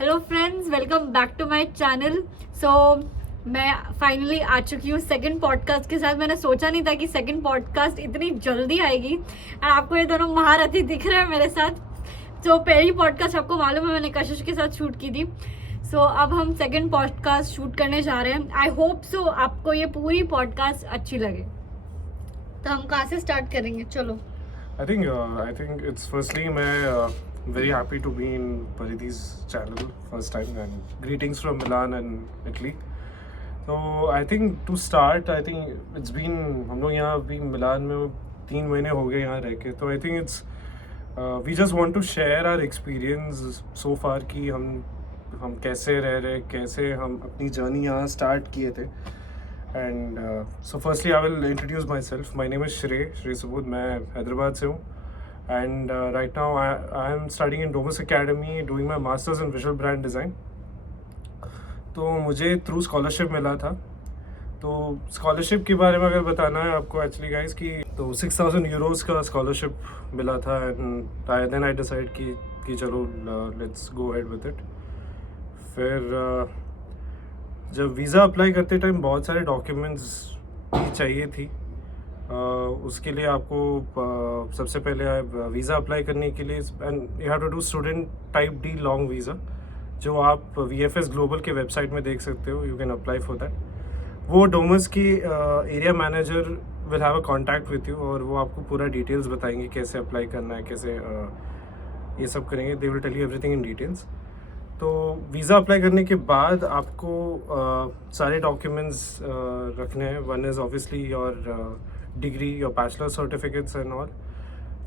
Hello friends, welcome back to my channel. So मैं finally आ चुकी हूँ सेकंड पॉडकास्ट के साथ। मैंने सोचा नहीं था कि सेकंड पॉडकास्ट इतनी जल्दी आएगी। एंड आपको ये दोनों महारथी दिख रहे हैं मेरे साथ। तो पहली पॉडकास्ट आपको मालूम है मैंने कशिश के साथ शूट की थी। सो अब हम सेकंड पॉडकास्ट शूट करने जा रहे हैं। आई होप सो आपको ये पूरी पॉडकास्ट अच्छी लगे। तो हम कहाँ से स्टार्ट करेंगे? चलो। I think it's firstly मैं very happy to be in Paridhi's channel first time and greetings from Milan and Italy. So I think to start, I think it's been हम लोग यहाँ अभी मिलान में 3 महीने हो गए यहाँ रह के। तो I think it's we just want to share our experience so far कि हम कैसे रह रहे, कैसे हम अपनी जर्नी यहाँ स्टार्ट किए थे। And so firstly I will introduce myself. My name is Shrey Subodh. मैं हैदराबाद से हूँ and right now I am studying in Domus Academy doing my masters in visual brand design. तो मुझे थ्रू स्कॉलरशिप मिला था। तो स्कॉलरशिप के बारे में अगर बताना है आपको एक्चुअली गाइस कि तो 6,000 यूरोज़ का स्कॉलरशिप मिला था एंड देन आई डिसाइड कि चलो let's go ahead with it. फिर जब वीज़ा अप्लाई करते टाइम बहुत सारे डॉक्यूमेंट्स की चाहिए थी। उसके लिए आपको सबसे पहले वीज़ा अप्लाई करने के लिए and you have to do student type D long visa, जो आप VFS ग्लोबल के वेबसाइट में देख सकते हो। You can apply for that. वो डोमस की area manager will have a contact with you और वो आपको पूरा डिटेल्स बताएंगे कैसे अप्लाई करना है, कैसे ये सब करेंगे। They will tell you everything in details. तो वीज़ा अप्लाई करने के बाद आपको सारे डॉक्यूमेंट्स रखने हैं। One is obviously your degree, your bachelor certificates and all.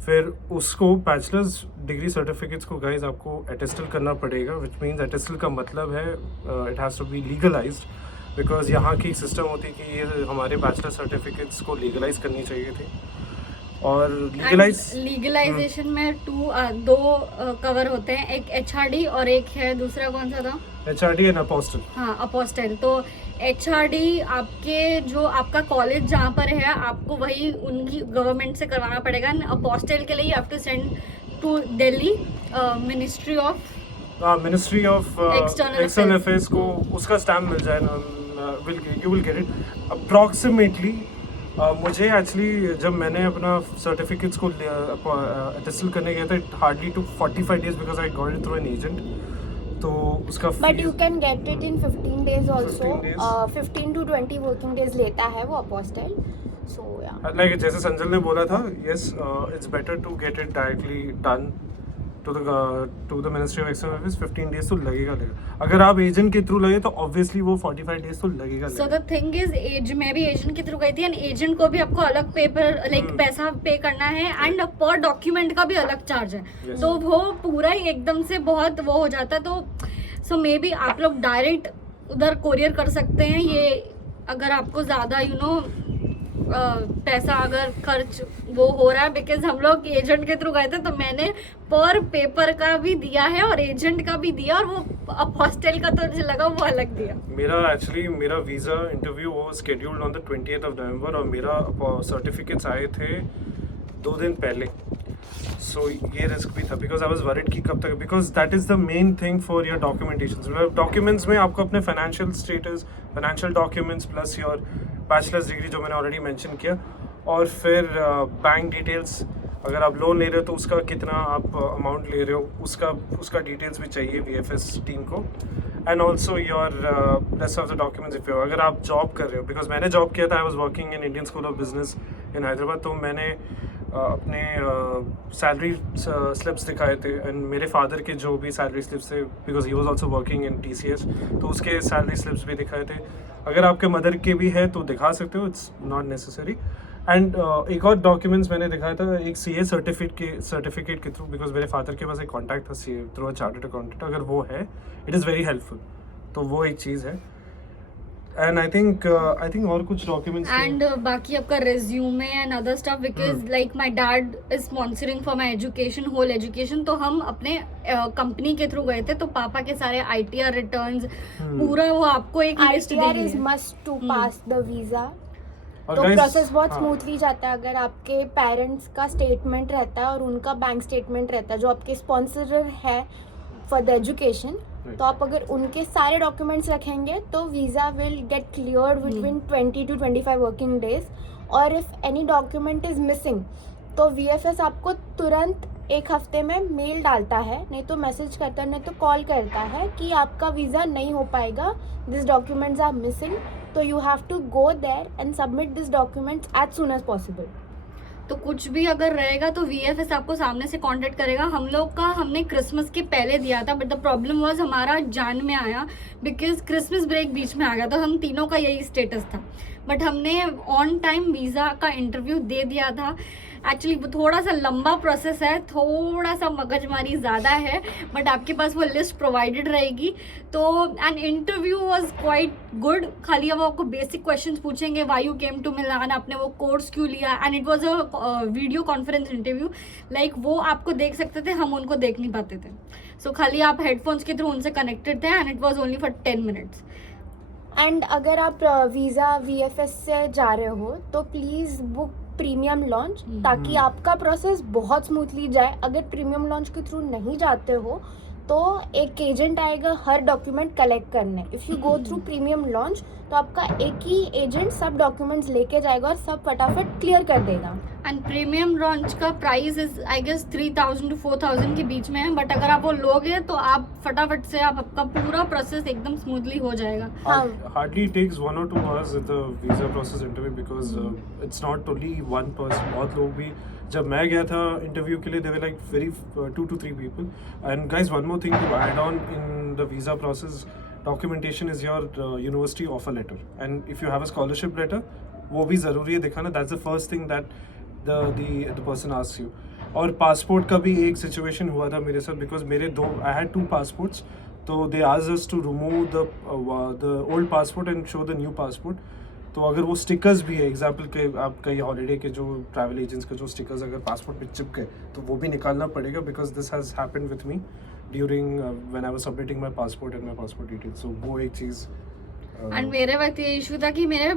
फिर उसको बैचलर्स डिग्री सर्टिफिकेट्स को गाइज आपको अटेस्टल करना पड़ेगा, विच मीन्स अटेस्टल का मतलब है it has to be legalised. Because यहाँ की सिस्टम होती है कि ये हमारे बैचलर सर्टिफिकेट्स को लीगलाइज करनी चाहिए थी। और लीगलाइजेशन में दो कवर होते हैं, एक HRD और एक है दूसरा कौन सा था? HRD and apostle. हाँ, अपोस्टल। तो HRD आपके जो आपका कॉलेज जहाँ पर है आपको वही उनकी गवर्नमेंट से करवाना पड़ेगा। अपोस्टल के लिए you have to send to Delhi ministry of external affairs को उसका स्टैम्प मिल जाए ना, you will get it approximately. मुझे एक्चुअली जब मैंने अपना सर्टिफिकेट्स को अटेस्टल करने गया था hardly to 45 days because I got it through an agent. तो उसका but you can get it in 15 days also. 15 to 20 working days लेता है वो अपोस्टल। सो या लाइक जैसे संजल ने बोला था, yes it's better to get it directly done to the ministry of external affairs. 15 days तो लगेगा। अगर आप एजेंट के थ्रू लगे तो ऑब्वियसली वो 45 डेज तो लगेगा। सो द थिंग इज मैं भी एजेंट के थ्रू गई थी एंड एजेंट को भी आपको अलग पेपर लाइक पैसा पे करना है एंड पर डॉक्यूमेंट का भी अलग चार्ज है। तो वो पूरा ही एकदम से बहुत वो हो जाता है। तो सो मे बी आप लोग डायरेक्ट उधर कोरियर कर सकते हैं ये, अगर आपको ज़्यादा पैसा अगर खर्च वो हो रहा है। बिकॉज हम लोग एजेंट के थ्रू गए थे तो मैंने पर पेपर का भी दिया है और एजेंट का भी दिया और वो अपोस्टल का तो मुझे लगा वो अलग दिया। मेरा वीज़ा इंटरव्यू वो scheduled on the 20th of November और मेरा सर्टिफिकेट्स आए थे 2 दिन पहले। सो ये रिस्क भी था बिकॉज आई वॉज वरिड कि कब तक, because that is the main thing for your documentation. Documents में आपको अपने financial status, financial documents plus your bachelors degree जो मैंने ऑलरेडी मेंशन किया, और फिर बैंक डिटेल्स। अगर आप लोन ले रहे हो तो उसका कितना आप अमाउंट ले रहे हो उसका डिटेल्स भी चाहिए VFS टीम को। And also your rest of the documents if you, अगर आप जॉब कर रहे हो, बिकॉज मैंने जॉब किया था, I was working in Indian school of business in Hyderabad. तो मैंने अपने सैलरी स्लिप्स दिखाए थे एंड मेरे फादर के जो भी सैलरी स्लिप्स थे, because he was also working in TCS, तो उसके सैलरी स्लिप्स भी दिखाए थे। अगर आपके मदर के भी है तो दिखा सकते हो, इट्स नॉट नेसेसरी। एंड एक और डॉक्यूमेंट्स मैंने दिखाया था, एक CA सर्टिफिकेट के थ्रू, बिकॉज मेरे फादर के पास एक कॉन्टैक्ट था CA through a chartered accountant. अगर वो है इट इज़ वेरी हेल्पफुल। तो वो एक चीज़ है। एंड आई थिंक और कुछ डॉक्यूमेंट्स एंड बाकी आपका resume and other stuff, because like my dad is sponsoring for my education, whole education. तो हम अपने कंपनी के थ्रू गए थे तो पापा के सारे ITR रिटर्न्स पूरा वो आपको एक लिस्ट ITR देंगे। Is must to pass the visa. और तो guys, प्रोसेस बहुत हाँ, स्मूथली जाता है अगर आपके पेरेंट्स का स्टेटमेंट रहता है और उनका बैंक स्टेटमेंट रहता है। जो आपके स्पॉन्सरर है फॉर द एजुकेशन, तो आप अगर उनके सारे डॉक्यूमेंट्स रखेंगे तो visa will get clear with 20 to 25 working days. और if any document is missing तो VFS आपको तुरंत एक हफ्ते में मेल डालता है, नहीं तो मैसेज करता है, नहीं तो कॉल करता है कि आपका वीज़ा नहीं हो पाएगा, दिस डॉक्यूमेंट्स आर मिसिंग, तो you have to go there and submit this documents as soon as possible. तो कुछ भी अगर रहेगा तो VFS आपको सामने से कांटेक्ट करेगा. हम लोग का हमने क्रिसमस के पहले दिया था, बट द प्रॉब्लम वाज हमारा जान में आया बिकॉज क्रिसमस ब्रेक बीच में आ गया, तो हम तीनों का यही स्टेटस था. बट हमने ऑन टाइम वीज़ा का इंटरव्यू दे दिया था. एक्चुअली थोड़ा सा लंबा प्रोसेस है, थोड़ा सा मगजमारी ज़्यादा है, बट आपके पास वो लिस्ट प्रोवाइडेड रहेगी. तो and interview was quite good. खाली अब आपको बेसिक क्वेश्चंस पूछेंगे, why you came to Milan, आपने वो कोर्स क्यों लिया, and it was a video conference interview. Like वो आपको देख सकते थे, हम उनको देख नहीं पाते थे. सो खाली आप हेडफोन्स के थ्रू उनसे कनेक्टेड थे and it was only for 10 minutes. And अगर आप वीज़ा VFS से जा रहे हो तो प्लीज़ बुक प्रीमियम लॉन्च, ताकि आपका प्रोसेस बहुत स्मूथली जाए. अगर प्रीमियम लॉन्च के थ्रू नहीं जाते हो तो एक एजेंट आएगा हर डॉक्यूमेंट कलेक्ट करने. If you go through premium launch तो आपका एक ही एजेंट सब डॉक्यूमेंट्स लेके जाएगा और सब फटाफट क्लियर कर देगा. एंड प्रीमियम लॉन्च का price is I guess 3000 to 4000 के बीच में है. बट अगर आप वो लोगे तो आप फटाफट से आपका पूरा प्रोसेस एकदम स्मूथली हो जाएगा. Hardly takes 1 or 2 hours at the visa process interview because it's not only one person. बहुत लोग भी जब मैं गया था इंटरव्यू के लिए they were like very 2 to 3 people. And guys, one more thing to add on in the visa process, documentation is your university offer letter. And if you have a scholarship letter, वो भी ज़रूरी है दिखाना. That's the first thing that the person asks you. और passport का भी एक situation हुआ था मेरे साथ बिकॉज मेरे I had 2 passports. तो they asked us to remove the old passport and show the new passport. तो अगर वो स्टिकर्स भी है, एग्जाम्पल के आपका ये हॉलीडे के जो ट्रैवल एजेंट्स के जो स्टिकर्स अगर पासपोर्ट पे चिप गए तो वो भी निकालना पड़ेगा because this has happened with me during when I was submitting my passport and my passport details. So वो एक चीज़. एंड मेरे वक्त ये इशू था कि मेरे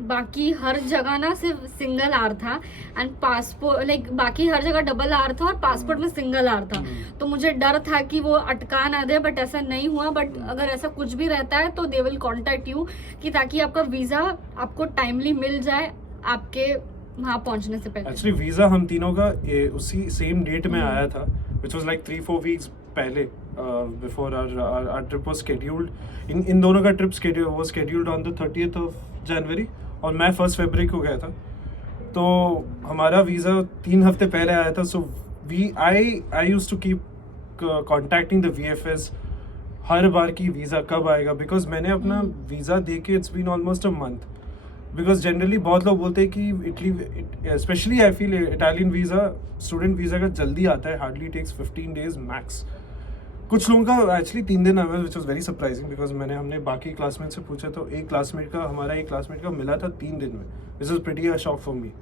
बाकी हर जगह ना सिर्फ सिंगल आर था एंड पासपोर्ट लाइक बाकी हर जगह डबल आर था और पासपोर्ट में सिंगल आर था. तो मुझे डर था कि वो अटका ना दे, बट ऐसा नहीं हुआ. बट अगर ऐसा कुछ भी रहता है तो दे विल कॉन्टेक्ट यू कि ताकि आपका वीज़ा आपको टाइमली मिल जाए आपके वहाँ पहुँचने से पहले. एक्चुअली वीज़ा हम तीनों का उसी सेम डेट में आया था विच वॉज लाइक 3-4 वीक्स पहले before our trip was scheduled. इन दोनों का trip scheduled on the 30th of January और मैं 1st February को गया था. तो हमारा वीज़ा 3 हफ्ते पहले आया था. So I used to keep contacting the VFS हर बार की वीज़ा कब आएगा बिकॉज मैंने अपना वीज़ा दे के it's been almost a month. Because generally बहुत लोग बोलते हैं कि Italy specially I feel Italian visa student visa का जल्दी आता है, हार्डली टेक्स 15 days मैक्स. कुछ लोगों का एक्चुअली 3 दिन आया विच वॉज वेरी सरप्राइजिंग बिकॉज हमने बाकी क्लासमेट से पूछा तो हमारा एक क्लासमेट का मिला था 3 दिन में. This is pretty a shock for me.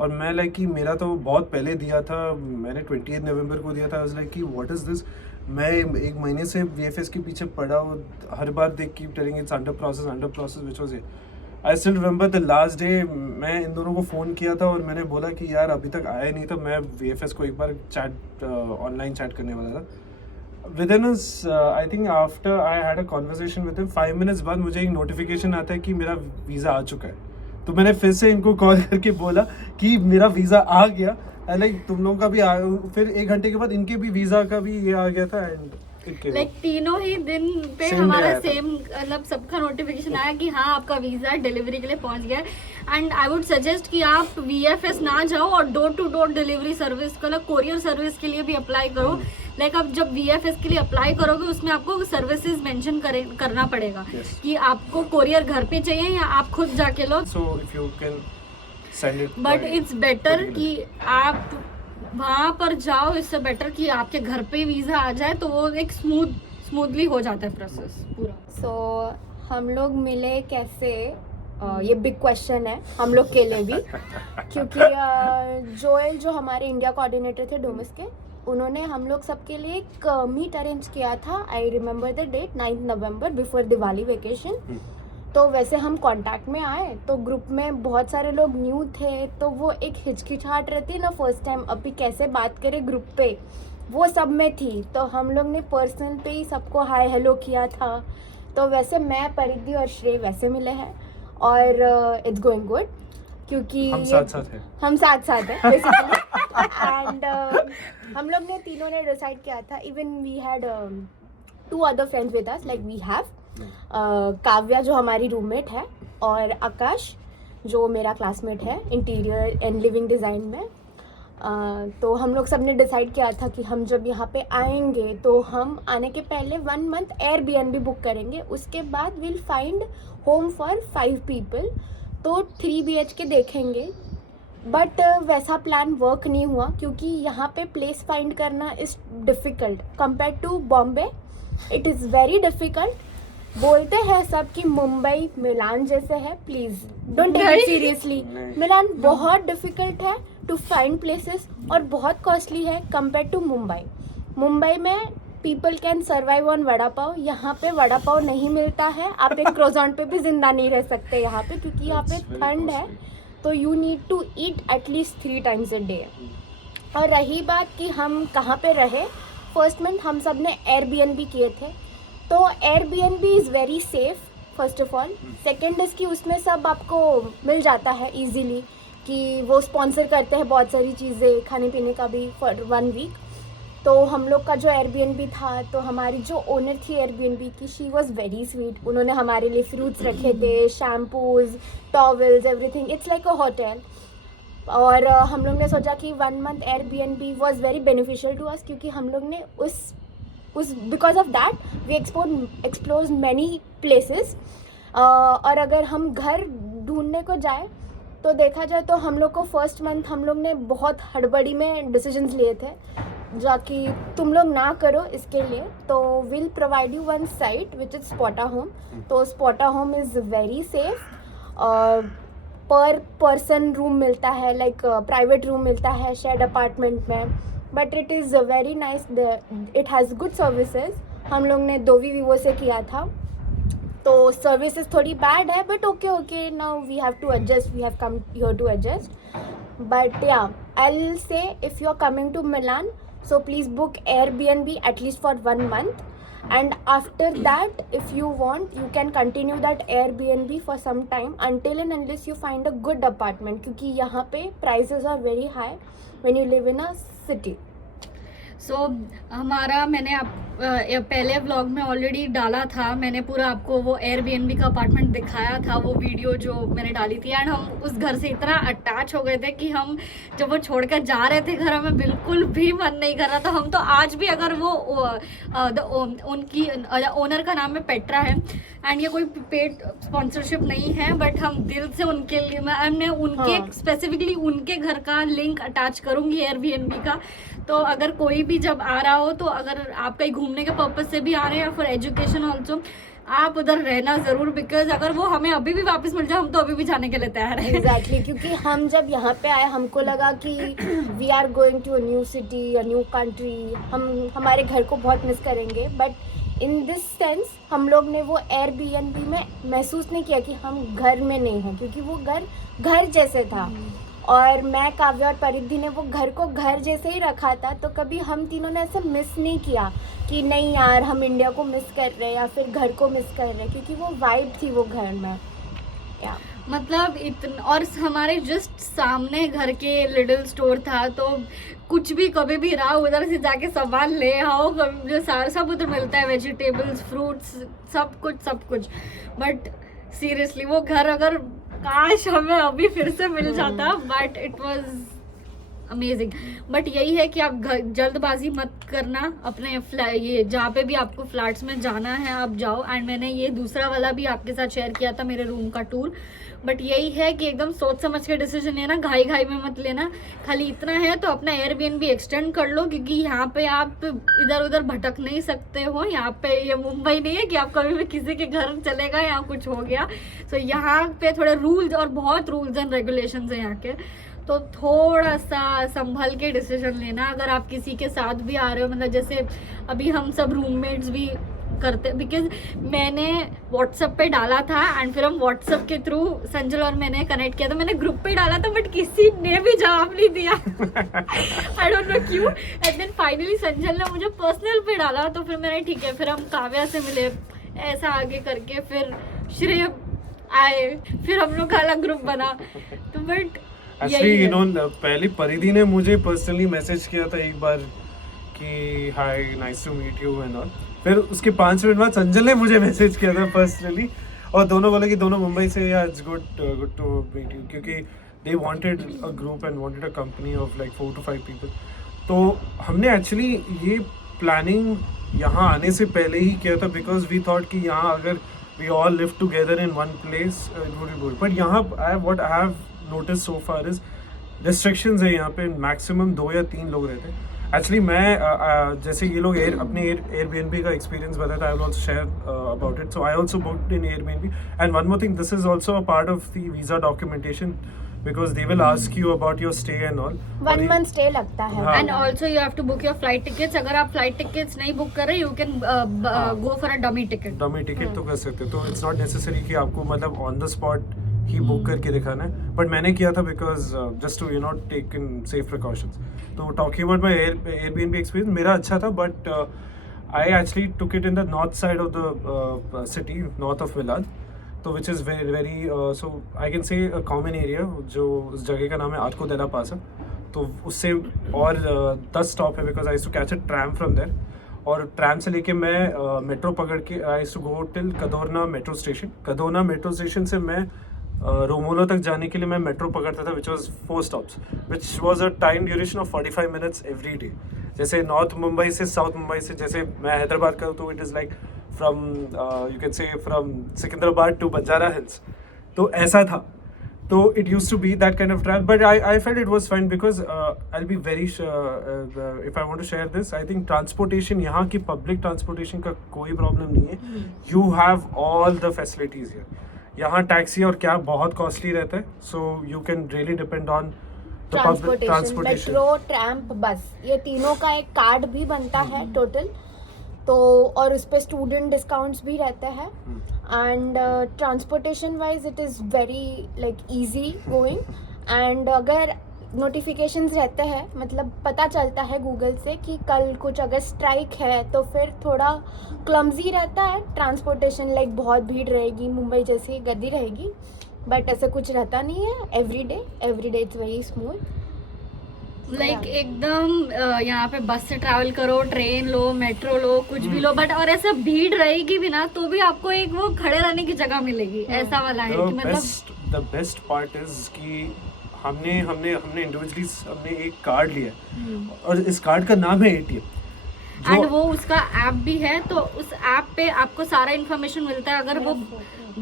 और मैं लाइक कि मेरा तो बहुत पहले दिया था, मैंने 28 नवंबर को दिया था. आई वाज लाइक कि व्हाट इज़ दिस. मैं 1 महीने से VFS के पीछे पड़ा हूँ, हर बार देख keep telling it's under process which was it. I still remember the last day मैं इन दोनों को फ़ोन किया था और मैंने बोला कि यार अभी तक आया नहीं था. मैं VFS को एक बार ऑनलाइन चैट करने वाला था. Within us, I think after I had a conversation with him, 5 minutes बाद मुझे एक नोटिफिकेशन आता है कि मेरा वीज़ा आ चुका है. तो मैंने फिर से इनको कॉल करके बोला कि मेरा वीज़ा आ गया. लाइक तुम लोगों का भी फिर 1 घंटे के बाद इनके भी वीज़ा का भी ये आ गया था. एंड लाइक तीनों ही दिन पे हमारा सेम मतलब सबका नोटिफिकेशन आया कि हाँ आपका वीज़ा डिलीवरी के लिए पहुंच गया. एंड आई वुड सजेस्ट कि आप VFS ना जाओ और door to door delivery service को कोरियर सर्विस के लिए भी अप्लाई करो. लाइक आप जब VFS के लिए अप्लाई करोगे उसमें आपको सर्विसेज मेंशन करना पड़ेगा कि आपको कोरियर घर पे चाहिए या आप खुद जाके लो. So if you can send it. But it's better कि आप वहाँ पर जाओ, इससे बेटर कि आपके घर पे वीज़ा आ जाए तो वो एक स्मूथली हो जाता है प्रोसेस पूरा. सो हम लोग मिले कैसे, ये बिग क्वेश्चन है हम लोग के लिए भी क्योंकि जोएल जो हमारे इंडिया कोऑर्डिनेटर थे डोमिस के, उन्होंने हम लोग सबके लिए एक मीट अरेंज किया था. I remember the date 9 November before Diwali vacation. तो वैसे हम कांटेक्ट में आए तो ग्रुप में बहुत सारे लोग न्यू थे, तो वो एक हिचकिचाहट रहती है ना फर्स्ट टाइम, अभी कैसे बात करें ग्रुप पे. वो सब में थी, तो हम लोग ने पर्सनल पे ही सबको हाय हेलो किया था। तो वैसे मैं, परिधि और श्रेय वैसे मिले हैं और इट्स गोइंग गुड, क्योंकि हम साथ साथ हैं। हम साथ साथ हैं बेसिकली। एंड हम लोग ने तीनों ने डिसाइड किया था, even we had 2 other friends with us, like we have Kavya जो हमारी रूममेट है और आकाश जो मेरा क्लासमेट है इंटीरियर एंड लिविंग डिज़ाइन में। तो हम लोग सब ने डिसाइड किया था कि हम जब यहाँ पे आएंगे तो हम आने के पहले 1 month Airbnb बुक करेंगे, उसके बाद will find home for 5 people, तो 3 BHK देखेंगे। बट वैसा प्लान वर्क नहीं हुआ, क्योंकि यहाँ पे प्लेस फाइंड करना is difficult compare to Bombay. It is very difficult. बोलते हैं सब कि मुंबई मिलान जैसे है, please don't take it seriously. Milan बहुत डिफ़िकल्ट है टू फाइंड प्लेसेस और बहुत कॉस्टली है कंपेयर टू मुंबई। मुंबई में people can survive on vada pav, यहाँ पे वड़ा पाव नहीं मिलता है। आप एक क्रोज़ॉन्ट पे भी जिंदा नहीं रह सकते यहाँ पे, क्योंकि यहाँ पे ठंड है। तो you need to eat at least 3 times a day। और रही बात कि हम कहाँ पे रहे, फर्स्ट मंथ हम सब ने Airbnb किए थे। तो Airbnb is very safe first of all. Second is कि उसमें सब आपको मिल जाता है ईजीली, कि वो स्पॉन्सर करते हैं बहुत सारी चीज़ें, खाने पीने का भी फॉर 1 week। तो हम लोग का जो Airbnb था, तो हमारी जो ओनर थी Airbnb की, शी वॉज़ वेरी स्वीट। उन्होंने हमारे लिए फ्रूट्स रखे थे, shampoos, towels, everything, it's like a hotel. और हम लोग ने सोचा कि 1 month Airbnb was very beneficial to us, क्योंकि हम लोग ने उस because of that we explore many places. और अगर हम घर ढूंढने को जाए तो देखा जाए तो हम लोग को फर्स्ट मंथ हम लोग ने बहुत हड़बड़ी में डिसीजंस लिए थे, जाकि तुम लोग ना करो इसके लिए। तो will provide you 1 site which is Spotahome. तो Spotahome is very safe. पर पर्सन रूम मिलता है, लाइक प्राइवेट रूम मिलता है शेयर्ड अपार्टमेंट में, but it is very nice, it has good services. हम लोग ने डोवी विवो से किया था, तो सर्विसेज थोड़ी बैड है, but okay now we have to adjust, we have come here to adjust. But yeah I will say if you are coming to Milan, so please book Airbnb at least for 1 month, and after that if you want you can continue that Airbnb for some time until and unless you find a good apartment, क्योंकि यहाँ पे prices are very high when you live in a city। सो हमारा मैंने पहले vlog में already डाला था, मैंने पूरा आपको वो Airbnb का अपार्टमेंट दिखाया था, वो वीडियो जो मैंने डाली थी। एंड हम उस घर से इतना अटैच हो गए थे कि हम जब वो छोड़कर जा रहे थे घर, हमें बिल्कुल भी मन नहीं कर रहा था। हम तो आज भी, अगर वो उनकी ओनर का नाम है पेट्रा है, एंड ये कोई पेड स्पॉन्सरशिप नहीं है, बट हम दिल से उनके लिए मैं उनके स्पेसिफिकली उनके घर का लिंक अटैच करूँगी Airbnb का। तो अगर कोई भी जब आ रहा हो, तो अगर आप कहीं घूमने के पर्पज से भी आ रहे हैं या फिर एजुकेशन ऑल्सो, आप उधर रहना ज़रूर, बिकॉज अगर वो हमें अभी भी वापस मिल जाए, हम तो अभी भी जाने के लिए तैयार हैं। एग्जैक्टली, क्योंकि हम जब यहाँ पे आए हमको लगा कि we are going to a new city, a new country, हम हमारे घर को बहुत मिस करेंगे। बट इन दिस सेंस हम लोग ने वो Airbnb में महसूस नहीं किया कि हम घर में नहीं हैं, क्योंकि वो घर जैसे था। और मैं, काव्या और परिधि ने वो घर को घर जैसे ही रखा था, तो कभी हम तीनों ने ऐसे मिस नहीं किया कि नहीं यार हम इंडिया को मिस कर रहे हैं या फिर घर को मिस कर रहे हैं, क्योंकि वो वाइब थी वो घर में। या मतलब इतना, और हमारे जस्ट सामने घर के लिटिल स्टोर था, तो कुछ भी कभी भी रहा उधर से जाके सामान ले आओ, जो सारा सब उधर मिलता है, वेजिटेबल्स, फ्रूट्स, सब कुछ। बट सीरियसली वो घर अगर काश हमें अभी फिर से मिल जाता, but it was amazing. But यही है कि आप जल्दबाजी मत करना, अपने ये जहाँ पे भी आपको फ्लैट्स में जाना है आप जाओ। एंड मैंने ये दूसरा वाला भी आपके साथ शेयर किया था, मेरे रूम का टूर। बट यही है कि एकदम सोच समझ के डिसीजन लेना, घाई में मत लेना। खाली इतना है तो अपना Airbnb एक्सटेंड कर लो, क्योंकि यहाँ पे आप इधर उधर भटक नहीं सकते हो। यहाँ पे ये मुंबई नहीं है कि आप कभी भी किसी के घर चले गए, यहाँ कुछ हो गया। तो यहाँ पे थोड़े रूल्स और बहुत रूल्स एंड रेगुलेशंस हैं यहाँ के, तो थोड़ा सा संभल के डिसीजन लेना। अगर आप किसी के साथ भी आ रहे हो, मतलब जैसे अभी हम सब रूममेट्स भी करते, बिकॉज मैंने व्हाट्सएप पे डाला था एंड फिर हम व्हाट्सएप के थ्रू संजल और मैंने कनेक्ट किया था. मैंने ग्रुप पे डाला था बट किसी ने भी जवाब नहीं दिया. आई डोंट नो क्यों. एंड देन फाइनली संजल ने मुझे पर्सनल पे डाला, तो फिर मैंने ठीक है, फिर हम काव्या से मिले, ऐसा आगे करके फिर श्रेय आए, फिर हम लोग का अलग ग्रुप बना. तो बट एक्चुअली पहले परिधि ने मुझे पर्सनली मैसेज किया था एक बार कि hi nice to meet you and all. फिर उसके 5 मिनट बाद संजल ने मुझे मैसेज किया था पर्सनली, और दोनों बोले कि दोनों मुंबई से, या it's good to meet you, क्योंकि they wanted a group and wanted a company of like 4 to 5 people. तो हमने एक्चुअली ये प्लानिंग यहाँ आने से पहले ही किया था, बिकॉज वी थॉट कि यहाँ अगर we all live together in one place it would be good. But यहाँ what I have notice so far is restrictions है. यहाँ पे मैक्सिमम 2 या 3 लोग रहते हैं. एक्चुअली मैं जैसे ये लोग अपने एयरबीएनबी का एक्सपीरियंस बताया था, I will also share about it. So I also booked in Airbnb. And one more thing, this is also a part of the visa documentation, because they will ask you about your stay and all. 1 month stay लगता है. हाँ. And also you have to book your flight tickets. अगर आप flight tickets नहीं book कर रहे, you can go for a dummy ticket. Dummy ticket तो कर सकते हो. तो इट्स नॉट नेसेसरी कि आपको मतलब ऑन द स्पॉट ही बुक करके दिखाना है. बट मैंने किया था because just to take in safe precautions. तो talking about my Airbnb experience, मेरा अच्छा था. But I actually took it in the north side of the city, north of Milan. तो which is very so I can say common area. जो उस जगह का नाम है आर्को डेला पासा. तो उससे और 10 स्टॉप है, because I to catch a tram from there. और ट्रैम से लेके मैं मेट्रो पकड़ के I to go till Cadorna metro station. Cadorna metro station से मैं रोमोलो तक जाने के लिए मैं मेट्रो पकड़ता था, which was 4 stops, which was a time duration of 45 minutes every day. जैसे नॉर्थ मुंबई से साउथ मुंबई से, जैसे मैं हैदराबाद का हूँ, तो it is like from you can say from Secunderabad to Banjara Hills. तो ऐसा था. तो it use to be that kind of travel. But I felt it was fine, because I will be very if I want to share this, I think transportation, यहाँ की public transportation का कोई problem नहीं है. You have all the facilities here. यहाँ taxi और cab बहुत costly रहता है, so you can really depend on the public transportation. Metro, tramp, बस, ये तीनों का एक कार्ड भी बनता है टोटल. तो और उस पर स्टूडेंट डिस्काउंट्स भी रहते हैं. And transportation wise it is very like easy going. And अगर नोटिफिकेशंस रहते हैं, मतलब पता चलता है गूगल से कि कल कुछ अगर स्ट्राइक है, तो फिर थोड़ा क्लमजी रहता है ट्रांसपोर्टेशन. लाइक बहुत भीड़ रहेगी, मुंबई जैसी गद्दी रहेगी, बट ऐसा कुछ रहता नहीं है. Every day it's very smooth. Like एकदम यहाँ पे बस से ट्रैवल करो, ट्रेन लो, मेट्रो लो, कुछ भी लो, बट और ऐसा भीड़ रहेगी भी ना, तो भी आपको एक वो खड़े रहने की जगह मिलेगी. ऐसा वाला है कि मतलब द बेस्ट पार्ट इज कि हमने इंडिविजुअली हमने एक कार्ड लिया, और इस कार्ड का नाम है एटीएम. एंड वो उसका ऐप भी है. तो उस ऐप पे आपको सारा इन्फॉर्मेशन मिलता है. अगर वो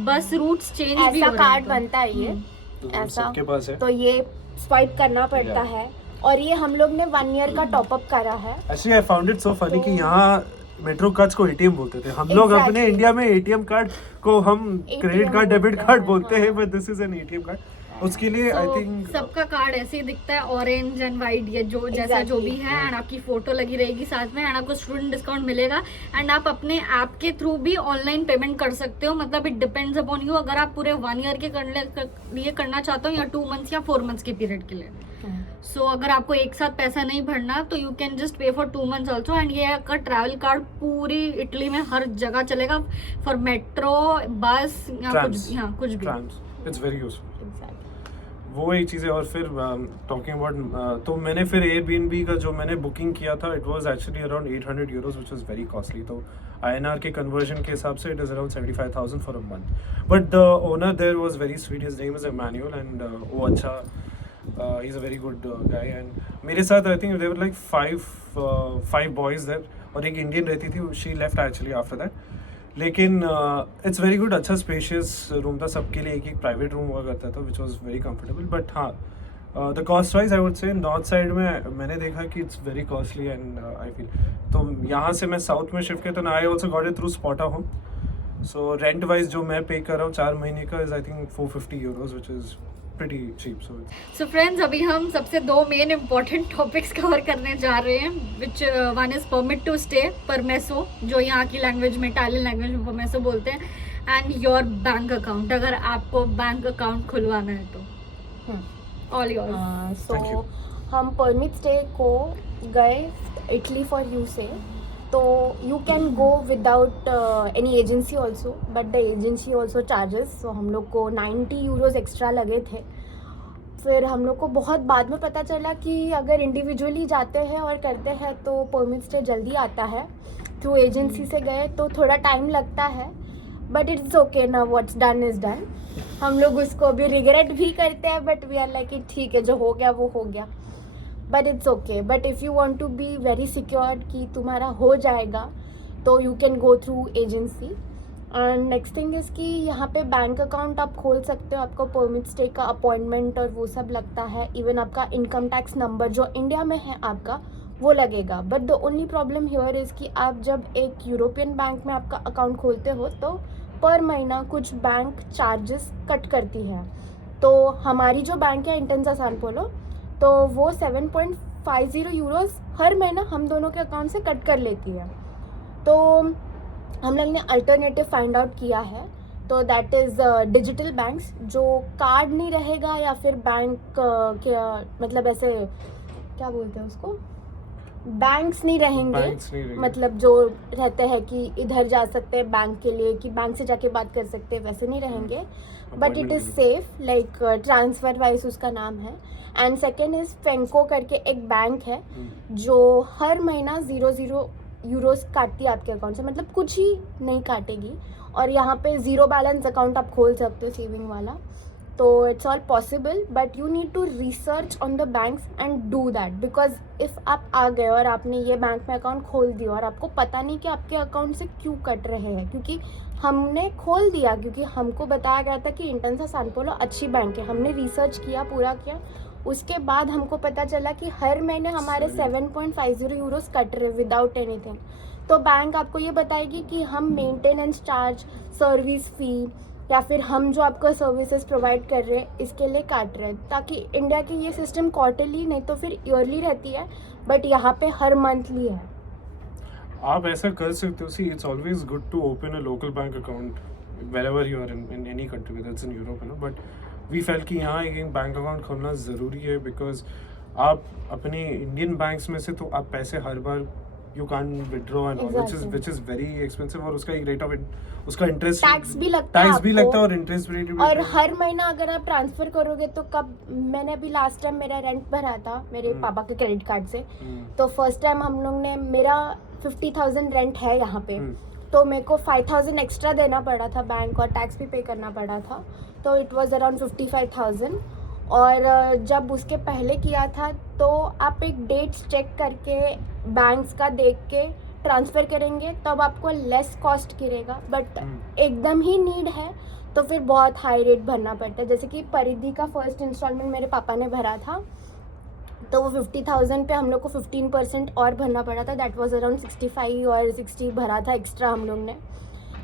बस रूट्स चेंज भी हो रहे हैं, कार्ड बनता है ये, ऐसा सबके पास है. तो ये स्वाइप करना पड़ता है. और ये हम लोग ने 1 ईयर का टॉपअप करा है. Actually I found it so funny कि यहाँ मेट्रो कार्ड्स को एटीएम बोलते थे. हम लोग अपने इंडिया में एटीएम कार्ड को हम क्रेडिट कार्ड, डेबिट कार्ड बोलते हैं, but this is an ATM card. उसके लिए आई थिंक सबका कार्ड ऐसे ही दिखता है, ऑरेंज एंड व्हाइट, ये जो जैसा जो भी है. एंड आपकी फोटो लगी रहेगी साथ में, एंड आपको स्टूडेंट डिस्काउंट मिलेगा. एंड आप अपने ऐप के थ्रू भी ऑनलाइन पेमेंट कर सकते हो. मतलब इट डिपेंड्स अपॉन यू, अगर आप पूरे 1 ईयर के लिए करना चाहते हो, या 2 मंथ्स या 4 मंथ्स के पीरियड के लिए. सो अगर आपको एक साथ पैसा नहीं भरना, तो यू कैन जस्ट पे फॉर 2 मंथ्स ऑल्सो. एंड ये आपका ट्रैवल कार्ड पूरी इटली में हर जगह चलेगा, फॉर मेट्रो, बस, या कुछ भी. It's very useful. वो एक चीज़ है. और फिर टॉकिंग अबाउट, तो मैंने फिर एयरबीएनबी का जो मैंने बुकिंग किया था, it was actually around 800 euros, which is very costly. तो INR के कन्वर्जन के हिसाब से it is around 75,000 for a month. But the owner there was very sweet. His name is Emmanuel, and वो अच्छा, he is a very good guy. And मेरे साथ I think there were like 5 boys there, और एक Indian रहती थी. She left actually after that. लेकिन it's very good. अच्छा स्पेशियस रूम था, सबके लिए एक प्राइवेट रूम हुआ करता था, which was very comfortable. But हाँ, the cost wise I would say north side में मैंने देखा कि it's very costly. And I feel, तो यहाँ से मैं साउथ में शिफ्ट किया था ना, I also got it through Spotahome. So rent wise जो मैं पे कर रहा हूँ 4 महीने का, is I think 450 euros, which is pretty cheap. So so friends, अभी हम सबसे दो मेन इंपॉर्टेंट टॉपिक्स कवर करने जा रहे हैं, which one is permit to stay, permesso, जो यहाँ की लैंग्वेज में, इटालियन लैंग्वेज में परमेसो बोलते हैं, एंड योर बैंक अकाउंट, अगर आपको बैंक अकाउंट खुलवाना है तो ऑल योर्स। Thank you. हम परमिट स्टे को गए इटली फॉर यू से, तो you can go without any agency also, but the agency also charges. So हम लोग को 90 यूरोज एक्स्ट्रा लगे थे। फिर हम लोग को बहुत बाद में पता चला कि अगर इंडिविजुअली जाते हैं और करते हैं तो परमिट स्टे जल्दी आता है, थ्रू एजेंसी से गए तो थोड़ा टाइम लगता है, बट इट्स ओके ना, व्हाट्स डन इज़ डन। हम लोग उसको अभी रिग्रेट भी करते हैं, बट वी आर लाइक ठीक है, जो हो गया वो हो गया, but it's okay. But if you want to be very secure कि तुम्हारा हो जाएगा, तो you can go through agency. And next thing is कि यहाँ पे बैंक अकाउंट आप खोल सकते हो, आपको परमिट स्टे का अपॉइंटमेंट और वो सब लगता है, इवन आपका इनकम टैक्स नंबर जो इंडिया में है आपका वो लगेगा। But the only problem here is कि आप जब एक यूरोपियन बैंक में आपका अकाउंट खोलते हो तो पर महीना कुछ बैंक चार्जेस कट करती है। तो हमारी जो बैंक है इंटेंसा सैनपोलो, तो वो 7.50 यूरोज हर महीना हम दोनों के अकाउंट से कट कर लेती है। तो हम लोग ने अल्टरनेटिव फाइंड आउट किया है, तो दैट इज़ डिजिटल बैंक्स, जो कार्ड नहीं रहेगा या फिर बैंक के मतलब ऐसे क्या बोलते हैं उसको, बैंक्स नहीं रहेंगे, banks नहीं रहेंगे। मतलब जो रहते हैं कि इधर जा सकते हैं बैंक के लिए, कि बैंक से जाके बात कर सकते हैं, वैसे नहीं रहेंगे। But it is safe, like transfer wise उसका नाम है। एंड सेकेंड इज़ फेंको करके एक बैंक है जो हर महीना 0 यूरोस काटती है आपके अकाउंट से, मतलब कुछ ही नहीं काटेगी, और यहाँ पे ज़ीरो बैलेंस अकाउंट आप खोल सकते हो, सेविंग वाला। तो it's all possible, but you need to research on the banks and do that, because if आप आ गए और आपने ये बैंक में अकाउंट खोल दिया और आपको पता नहीं कि आपके अकाउंट से क्यों कट रहे हैं, क्योंकि हमने खोल दिया क्योंकि हमको बताया गया था कि इंटेंसा सैनपोलो अच्छी बैंक है, हमने रिसर्च किया, पूरा किया, उसके बाद हमको पता चला कि हर महीने हमारे 7.50 यूरोस कट रहे विदाउट एनीथिंग। तो बैंक आपको ये बताएगी कि हम मेंटेनेंस चार्ज, सर्विस फ़ी या फिर हम जो आपको सर्विसेज प्रोवाइड कर रहे हैं इसके लिए काट रहे हैं, ताकि इंडिया की ये सिस्टम क्वार्टरली नहीं तो फिर ईयरली रहती है, बट यहाँ पे हर मंथली है। आप ऐसा कर सकते हो। See, it's always good to open a local bank account wherever you are in any country, whether it's in Europe, you know, but we felt कि यहाँ एक बैंक अकाउंट खोलना ज़रूरी है, बिकॉज आप अपने इंडियन बैंक्स में से तो आप पैसे हर बार you can't withdraw and all, which is very expensive, और उसका एक रेट ऑफ उसका इंटरेस्ट टैक्स भी लगता है लगता है और इंटरेस्ट रेट भी, और हर महीना अगर आप ट्रांसफर करोगे तो कब, मैंने अभी लास्ट टाइम मेरा रेंट भरा था मेरे पापा के क्रेडिट कार्ड से, तो फर्स्ट टाइम हम लोग ने, मेरा 50,000 रेंट है यहाँ पे, तो मेरे को 5,000 एक्स्ट्रा देना पड़ा था बैंक, और टैक्स भी पे करना पड़ा था, तो इट वाज अराउंड 55,000। और जब उसके पहले किया था तो आप एक डेट्स चेक करके बैंक्स का देख के ट्रांसफ़र करेंगे तब आपको लेस कॉस्ट गिरेगा, बट एकदम ही नीड है तो फिर बहुत हाई रेट भरना पड़ता है। जैसे कि परिधि का फर्स्ट इंस्टॉलमेंट मेरे पापा ने भरा था, तो वो 50,000 पे हम लोग को 15% और भरना पड़ा था, दैट वाज अराउंड 65 और 60 भरा था एक्स्ट्रा हम लोग ने,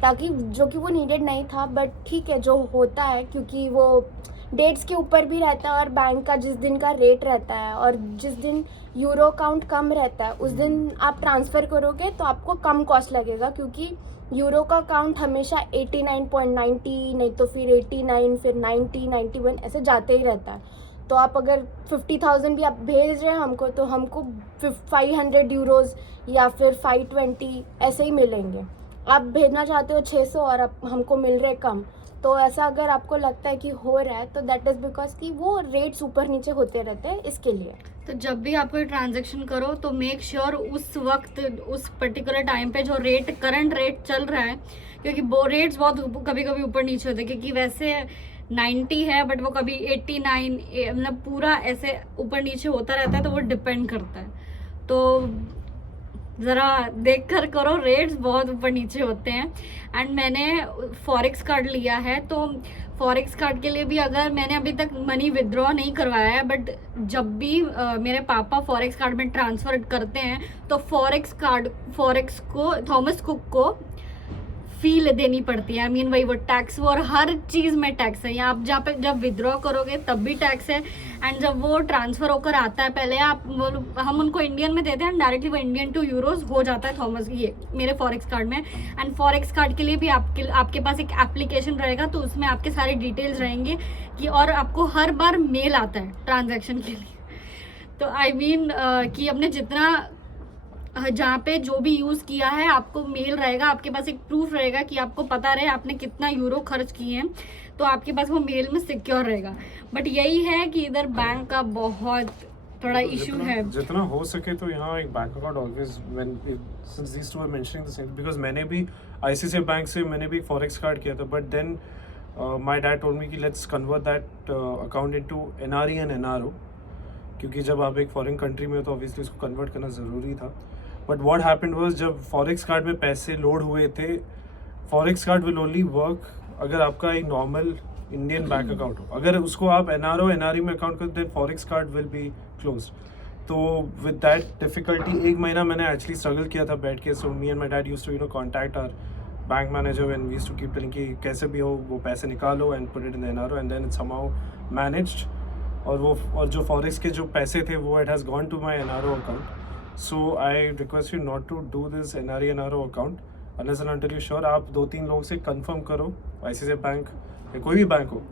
ताकि जो कि वो नीडेड नहीं था, बट ठीक है जो होता है, क्योंकि वो डेट्स के ऊपर भी रहता है और बैंक का जिस दिन का रेट रहता है, और जिस दिन यूरो अकाउंट कम रहता है उस दिन आप ट्रांसफ़र करोगे तो आपको कम कॉस्ट लगेगा, क्योंकि यूरो का अकाउंट हमेशा 89.90, नहीं तो फिर 89, फिर 90, 91 ऐसे जाते ही रहता है। तो आप अगर 50,000 भी आप भेज रहे हैं हमको, तो हमको 500 यूरोज़ या फिर 520 ऐसे ही मिलेंगे। आप भेजना चाहते हो 600 और आप हमको मिल रहे कम, तो ऐसा अगर आपको लगता है कि हो रहा है तो दैट इज़ बिकॉज कि वो रेट्स ऊपर नीचे होते रहते हैं, इसके लिए। तो जब भी आप कोई ट्रांजैक्शन करो तो मेक श्योर उस वक्त, उस पर्टिकुलर टाइम पे जो रेट, करंट रेट चल रहा है, क्योंकि वो रेट्स बहुत कभी कभी ऊपर नीचे होते हैं, क्योंकि वैसे 90 है बट वो कभी 89, मतलब पूरा ऐसे ऊपर नीचे होता रहता है, तो वो डिपेंड करता है। तो ज़रा देख कर करो, रेट्स बहुत ऊपर नीचे होते हैं। एंड मैंने फॉरेक्स कार्ड लिया है, तो फॉरेक्स कार्ड के लिए भी अगर मैंने अभी तक मनी विदड्रॉ नहीं करवाया है, बट जब भी मेरे पापा फॉरेक्स कार्ड में ट्रांसफ़र करते हैं तो फॉरेक्स को थॉमस कुक को फील देनी पड़ती है। आई मीन वही वो टैक्स, वो और हर चीज़ में टैक्स है। या आप जहाँ पे जब विड्रॉ करोगे तब भी टैक्स है, एंड जब वो ट्रांसफ़र होकर आता है, पहले हम उनको इंडियन में देते हैं, डायरेक्टली वो इंडियन टू यूरोज हो जाता है थॉमस ये मेरे फॉरेक्स कार्ड में। एंड फॉरेक्स कार्ड के लिए भी आपके पास एक एप्लीकेशन रहेगा, तो उसमें आपके सारे डिटेल्स रहेंगे कि, और आपको हर बार मेल आता है ट्रांजैक्शन के लिए। तो आई मीन कि अपने जितना जहाँ पे जो भी यूज़ किया है आपको मेल रहेगा, आपके पास एक प्रूफ रहेगा कि आपको पता रहे आपने कितना यूरो खर्च किए हैं, तो आपके पास वो मेल में सिक्योर रहेगा। बट यही है कि इधर बैंक का बहुत थोड़ा इशू है। जितना हो सके तो यहाँ एक bank account always, when since these two are mentioning the same, because मैंने भी आईसीआईसीआई बैंक से मैंने भी फॉरेक्स कार्ड किया था, but then my dad told me कि let's convert that account into NRE and NRO, क्योंकि जब आप एक फॉरेन कंट्री में हो तो ऑब्वियसली उसको कन्वर्ट करना ज़रूरी था। बट व्हाट हैपेंड वाज, जब फॉरेक्स कार्ड में पैसे लोड हुए थे, forex card will only work अगर आपका एक नॉर्मल इंडियन बैंक अकाउंट हो। अगर उसको आप एनआरओ एनआरई में अकाउंट कर then forex card will be close. तो विद दैट डिफिकल्टी 1 महीना मैंने एक्चुअली स्ट्रगल किया था बैठ के। So me and my dad used to contact our bank manager and we used to keep telling कि कैसे भी हो वो पैसे निकालो and put it in NRO, and then it's somehow managed. और जो फॉरेक्स के जो पैसे थे वो it has gone to my NRO account. So I request you not to do this NRE NRO account unless and until you sure. आप 2-3 लोगों से कंफर्म करो, आईसीआईसीआई बैंक या कोई भी बैंक हो,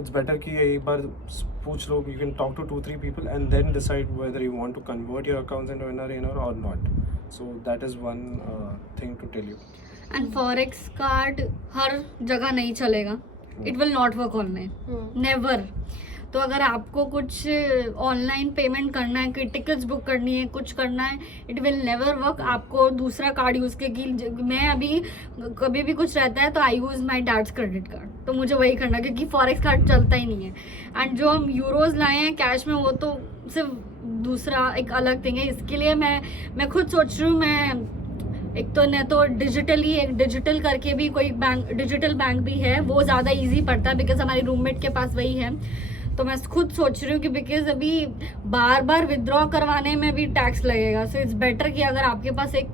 इट्स बेटर कि एक बार पूछ लो, you can talk to 2-3 people and then decide whether you want to convert your accounts into NRI or not. So that is one thing to tell you. And forex card हर जगह नहीं चलेगा, it will not work online, never. तो अगर आपको कुछ online payment करना है, कोई टिकट्स बुक करनी है, कुछ करना है, इट विल नेवर वर्क। आपको दूसरा कार्ड यूज़ के, मैं अभी कभी भी कुछ रहता है तो I use my dad's credit card, तो मुझे वही करना, क्योंकि फॉरेक्स कार्ड चलता ही नहीं है। एंड जो हम यूरोज लाए हैं कैश में, वो तो सिर्फ दूसरा एक अलग थिंग है। इसके लिए मैं खुद सोच रही हूँ, मैं एक तो न तो डिजिटली, एक डिजिटल करके भी कोई बैंक, डिजिटल बैंक भी है, वो ज़्यादा इजी पड़ता है बिकॉज हमारी रूममेट के पास वही है। तो मैं खुद सोच रही हूँ कि बिकॉज अभी बार बार विड्रॉ करवाने में भी टैक्स लगेगा, सो इट्स बेटर कि अगर आपके पास एक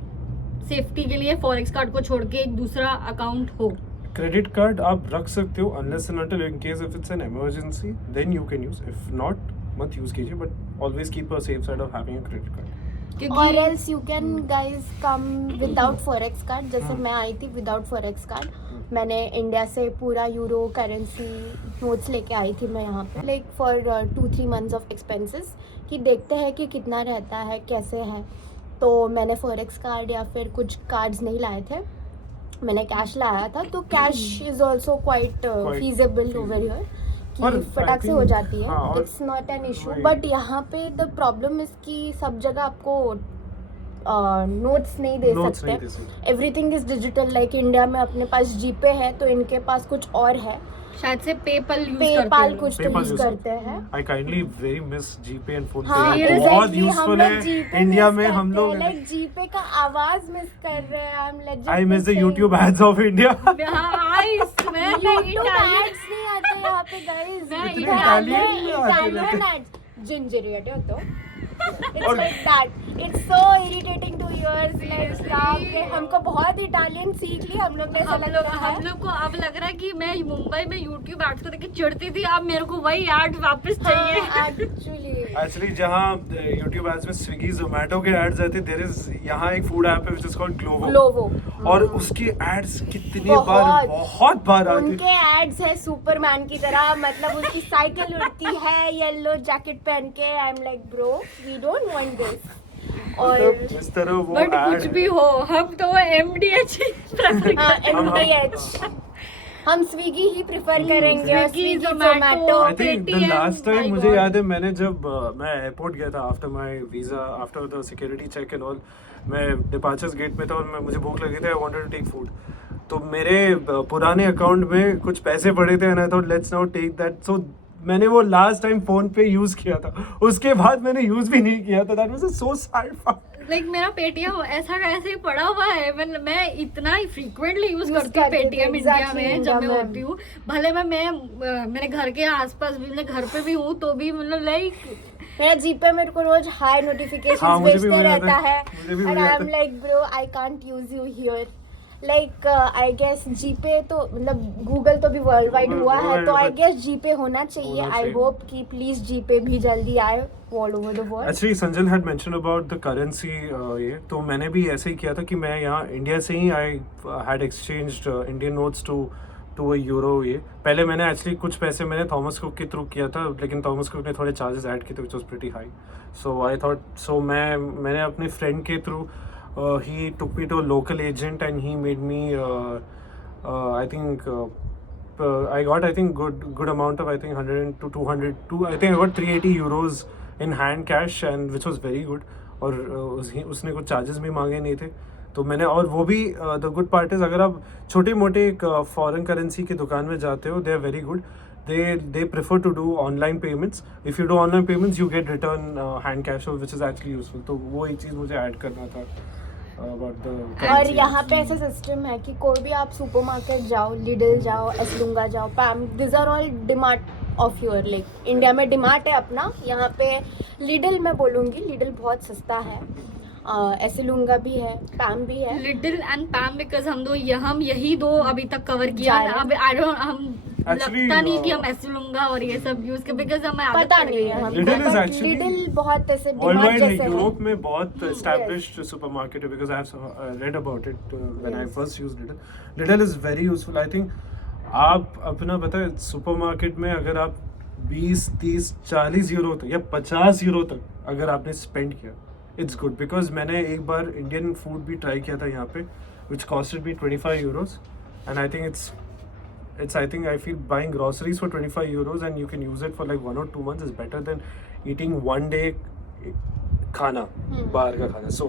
सेफ्टी के लिए फॉरेक्स कार्ड को छोड़ के एक दूसरा अकाउंट हो। क्रेडिट कार्ड आप रख सकते हो unless and until in case if it's an emergency then you can use, if not मत यूज कीजिए, but always keep a safe side of having a credit card. और else you can guys come without forex card. जैसे मैं आई थी without forex card, मैंने India से पूरा यूरो करेंसी नोट्स लेके आई थी मैं यहाँ पे, like for 2-3 months of expenses, कि देखते हैं कि कितना रहता है, कैसे है। तो मैंने फॉरेक्स कार्ड या फिर कुछ कार्ड्स नहीं लाए थे, मैंने कैश लाया था। तो cash is also quite feasible over here, कि फटाक से हो जाती है, it's not an issue. But यहाँ पे द प्रॉब्लम इज कि सब जगह आपको नोट्स नहीं दे सकते, everything is digital. Like India में अपने पास जीपे है, तो इनके पास कुछ और है, शायद से पेपल कुछ तो यूज करते हैं। आई kindly very miss GPay and phone हाँ, पे, बहुत यूजफुल है इंडिया में। हम लोग लाइक जीपे का आवाज मिस कर रहे हैं। I miss the YouTube ads of India. YouTube ads नहीं आते यहाँ पे गाइस, इटालियन एड्स जिंजरियट होतो। It's like that. It's so irritating to ears. Like stop के हमको बहुत इटालियन सीख ली हम लोग ने, ऐसा लग रहा है। हम लोग को अब लग रहा है कि मैं मुंबई में यूट्यूब एड्स को देख के चिढ़ती थी, अब मेरे को वही एड वापस चाहिए। एक्चुअली जहाँ यूट्यूब एड्स में स्विगी जोमेटो के एड्स आते, देयर इज यहाँ एक फूड ऐप है व्हिच इज कॉल्ड ग्लोवो, और उसकी एड्स कितनी बार, बहुत बार आती है। उनके एड्स है सुपरमैन की तरह, मतलब उसकी साइकिल उड़ती है येलो जैकेट पहन के। I am like bro we don't want this. और इस तरह वो बट कुछ भी हो, हम तो MDH MDH हम स्विगी ही प्रेफर करेंगे, और Swiggy Zomato. I think the last time मुझे याद है, मैंने जब मैं एयरपोर्ट गया था after my visa, after the security check and all, मैं डिपार्चर्स गेट पे था और मुझे भूख लगी थी, I wanted to take food. तो मेरे पुराने अकाउंट में कुछ पैसे पड़े थे and I thought let's now take that. So मैंने वो लास्ट टाइम फोन पे यूज किया था, उसके बाद मैंने यूज भी नहीं किया था। That was so sad. Like मेरा पेटीएम ऐसा कैसे ही पड़ा हुआ है, मैं इतना ही फ्रीक्वेंटली यूज करती हूँ पेटीएम इंडिया में जब मैं होती हूँ। भले मैं मेरे घर के आसपास भी, मैं घर पे भी हूँ तो भी मतलब लाइक मेरा जीपे मेरे को रोज हाई नोटिफिकेशंस भेजते रहता है, and I am like bro I can't use you here. Like I guess GPay तो मतलब गूगल तो भी वर्ल्ड वाइड हुआ है, तो आई गेस जीपे होना चाहिए. आई होप कि प्लीज जीपे भी जल्दी आए all over the world. Actually, Sanjal had mentioned about the currency. ये तो मैंने भी ऐसे ही किया था कि मैं यहाँ इंडिया से ही आई had exchanged Indian notes to a euro. ये पहले मैंने एक्चुअली कुछ पैसे मैंने थॉमस कुक के थ्रू किया था, लेकिन थॉमस कुक ने थोड़े चार्जेस ऐड किए थे which was pretty high. So I thought, so मैंने अपने फ्रेंड के through he took me to a local agent and he made me I think I got good amount of 100 to 200 to I think I got 380 euros in hand cash and which was very good. और उसने कुछ charges भी मांगे नहीं थे, तो मैंने, और वो भी द गुड पार्ट इज अगर आप छोटे मोटे एक फॉरेन करेंसी की दुकान में जाते हो, they are very good. they prefer to do online payments. If you do online payments you get return hand cash, which is actually useful. तो वो एक चीज़ मुझे ऐड करना था about the और currency. यहाँ पे ऐसा सिस्टम है कि कोई भी आप सुपरमार्केट जाओ, लिडल जाओ, एसलुंगा जाओ, Pam, this are all DMart of your, like India में डिमार्ट है अपना, यहाँ पे लिडल मैं बोलूँगी, लिडल बहुत सस्ता है. एसलुंगा भी है, पैम भी है. लिटिल एंड पैम बिकॉज हम यही दो अभी तक कवर किया. अब आई डोंट, हम Actually, लगता नहीं कि हम ऐसे लूंगा और ये सब यूज कर, बिकॉज हमें आदत पता पड़ नहीं गई है है. हमको, Lidl is but actually Lidl बहुत ऐसे वर्ल्ड डिमार्ट वाइड जैसे यूरोप है. में बहुत established supermarket है, because I have read about it when I Yes. first used Lidl. Lidl is very useful. I think आप अपना पता है सुपरमार्केट में अगर आप 20, 30, 40 यूरो तक या 50 यूरो तक अगर आपने स्पेंड किया, इट्स गुड. बिकॉज मैंने एक बार इंडियन फूड भी ट्राई किया था यहाँ पे, विच costed me 25 euros, and I think it's I think I feel buying groceries for 25 euros and you can use it for like 1 or 2 months is better than eating one day खाना, बाहर का खाना. So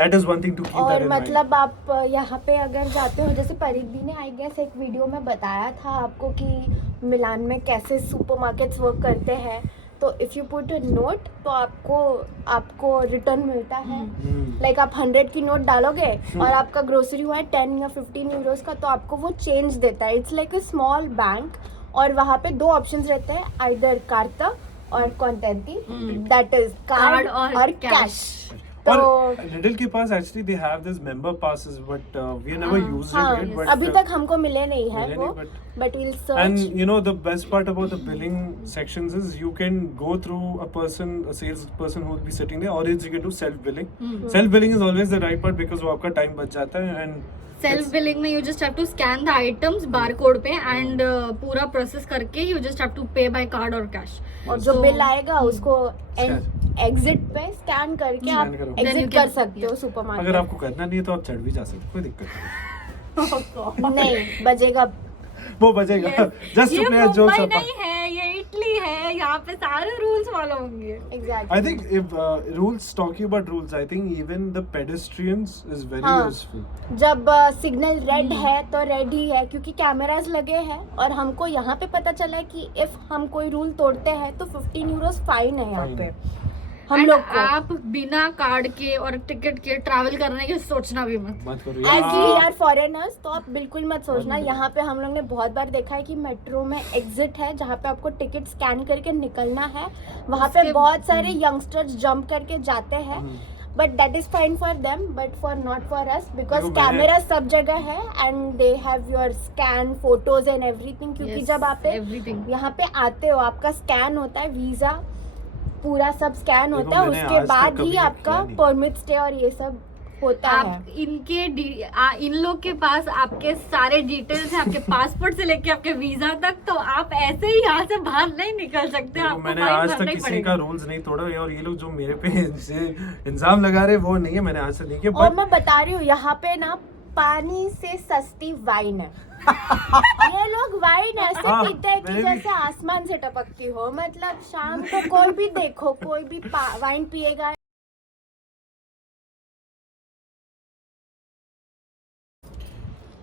that is one thing to keep that और in mind. मतलब आप यहाँ पे अगर जाते हो, जैसे परिधि ने आई गेस एक वीडियो में बताया था आपको कि मिलान में कैसे सुपरमार्केट्स वर्क करते हैं, तो if you put a note तो आपको रिटर्न मिलता है. लाइक आप 100 की नोट डालोगे और आपका ग्रोसरी हुआ है 10 या 15 यूरोस का, तो आपको वो चेंज देता है. It's like a small bank, और वहाँ पे 2 ऑप्शंस रहते हैं, आइदर कार्ता और कॉन्टेंटी, दैट इज कार्ड और कैश. तो और Lidl के पास actually they have this member passes, but we never used हाँ, it yet. But अभी तक हमको मिले नहीं है मिले वो, नहीं, but will search. and you know the best part about the billing sections is you can go through a sales person who will be sitting there, or else you can do self billing. Self billing is always the right part because वो आपका time बच जाता है. And self billing में you just have to scan the items bar code पे and पूरा process करके you just have to pay by card और कैश. और जो So- बिल आएगा उसको एग्जिट पे स्कैन करके Scan आप करो. Then you एग्जिट can- कर सकते हो अगर सुपरमार्केट. आपको करना नहीं है तो आप चढ़ भी जा सकते हो, कोई दिक्कत नहीं. नहीं बजेगा. वो बचेगा. Just ये to play a joke. Mumbai नहीं है, ये इटली है, यहाँ पे सारे रूल्स फॉलो होंगे. Exactly. I think if talking about rules, I think even the pedestrians is very हाँ. useful. जब सिग्नल रेड है तो रेड ही है, क्योंकि कैमरास लगे हैं और हमको यहाँ पे पता चला कि इफ हम कोई रूल तोड़ते हैं तो 15 यूरोस फाइन है यहाँ Fine पे है. हम And लोग को. आप बिना कार्ड के और टिकट के ट्रैवल करने की सोचना भी मत. मत करो एज यू यार. आर फॉरेनर्स तो आप बिल्कुल मत सोचना. बिल्कुल. यहाँ पे हम लोग ने बहुत बार देखा है कि मेट्रो में एग्जिट है जहाँ पे आपको टिकट स्कैन करके निकलना है. वहाँ पे उसके- बहुत सारे यंगस्टर्स जंप करके जाते हैं, but that is fine for them, but for not for us, because देखो, मैंने- कैमरा सब जगह है and they have your scan photos and everything. क्योंकि Yes, जब आप everything. यहाँ पे आते हो आपका स्कैन होता है, वीजा पूरा सब स्कैन देखो, होता है, मैंने उसके आज तक बाद कभी ही आपका किया नहीं. परमिट स्टे और ये सब होता है. आप इन लोग के पास आपके सारे डिटेल्स हैं, आपके पासपोर्ट से लेके आपके वीजा तक, तो आप ऐसे ही यहाँ से बाहर नहीं निकल सकते. देखो, आपको मैंने फाइन आज भरना तक ही किसी पड़ेगा. का रूल्स नहीं तोड़ा, और ये लोग जो मेरे पे इंजाम लगा रहे वो नहीं है, मैंने आज तक नहीं किया. और But मैं बता रही हूँ यहाँ पे ना पानी से सस्ती वाइन है. ये लोग वाइन ऐसे हाँ, पीते हैं कि मैंने भी- जैसे आसमान से टपकती हो. मतलब शाम को कोई भी देखो, कोई भी वाइन पिएगा.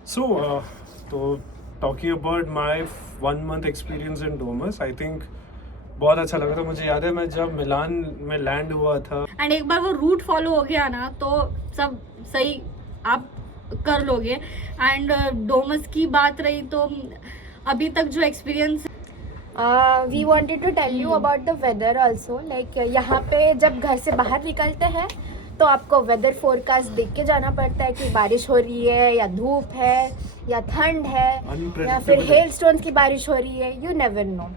So, talking about my 1 month experience in Domus, I think बहुत अच्छा लगा था. मुझे याद है मैं जब मिलान में लैंड हुआ था, एंड एक बार वो रूट फॉलो हो गया ना तो सब सही आप कर लोगे. एंड डोमस की बात रही तो अभी तक जो experience we wanted to tell you about the weather also. Like यहाँ पे जब घर से बाहर निकलते हैं तो आपको वेदर फोरकास्ट देख के जाना पड़ता है कि बारिश हो रही है या धूप है या ठंड है या फिर Unpredictable. हेल स्टोन्स की बारिश हो रही है, यू नेवर नो.